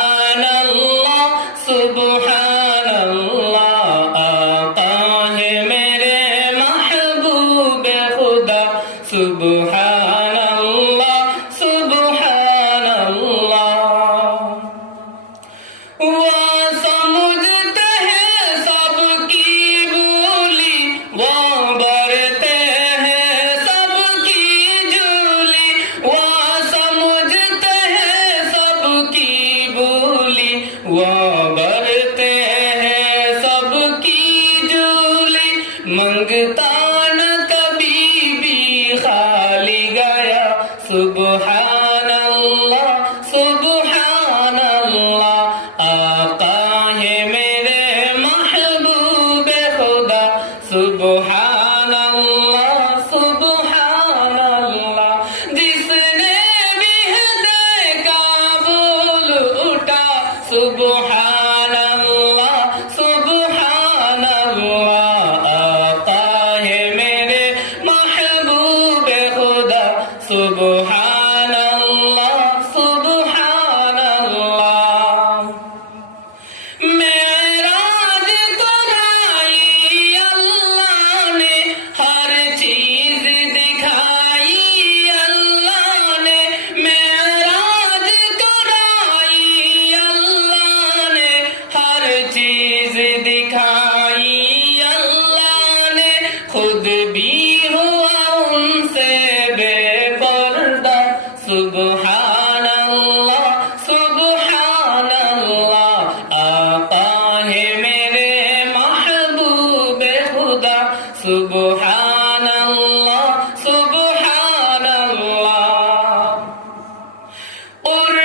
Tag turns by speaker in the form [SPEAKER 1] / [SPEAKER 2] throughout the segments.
[SPEAKER 1] سبحان الله سبحان Yeah. Whoa. الضحى خود بھی ہوا ان سے بے پردا سبحان اللہ سبحان اللہ آقا ہے میرے محبوب بے خدا سبحان اللہ سبحان اللہ اور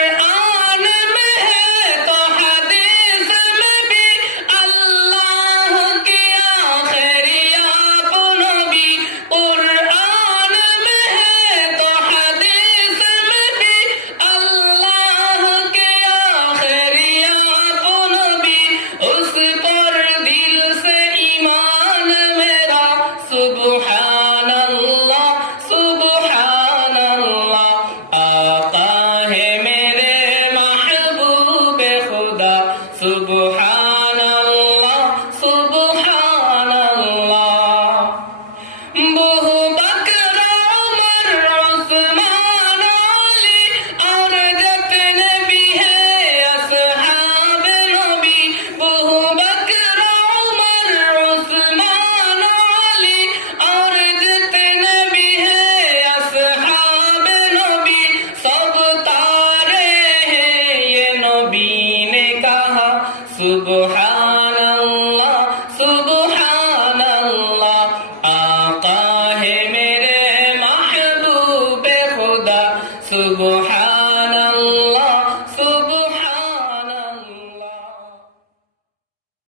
[SPEAKER 1] Nuha oh. 祖国好。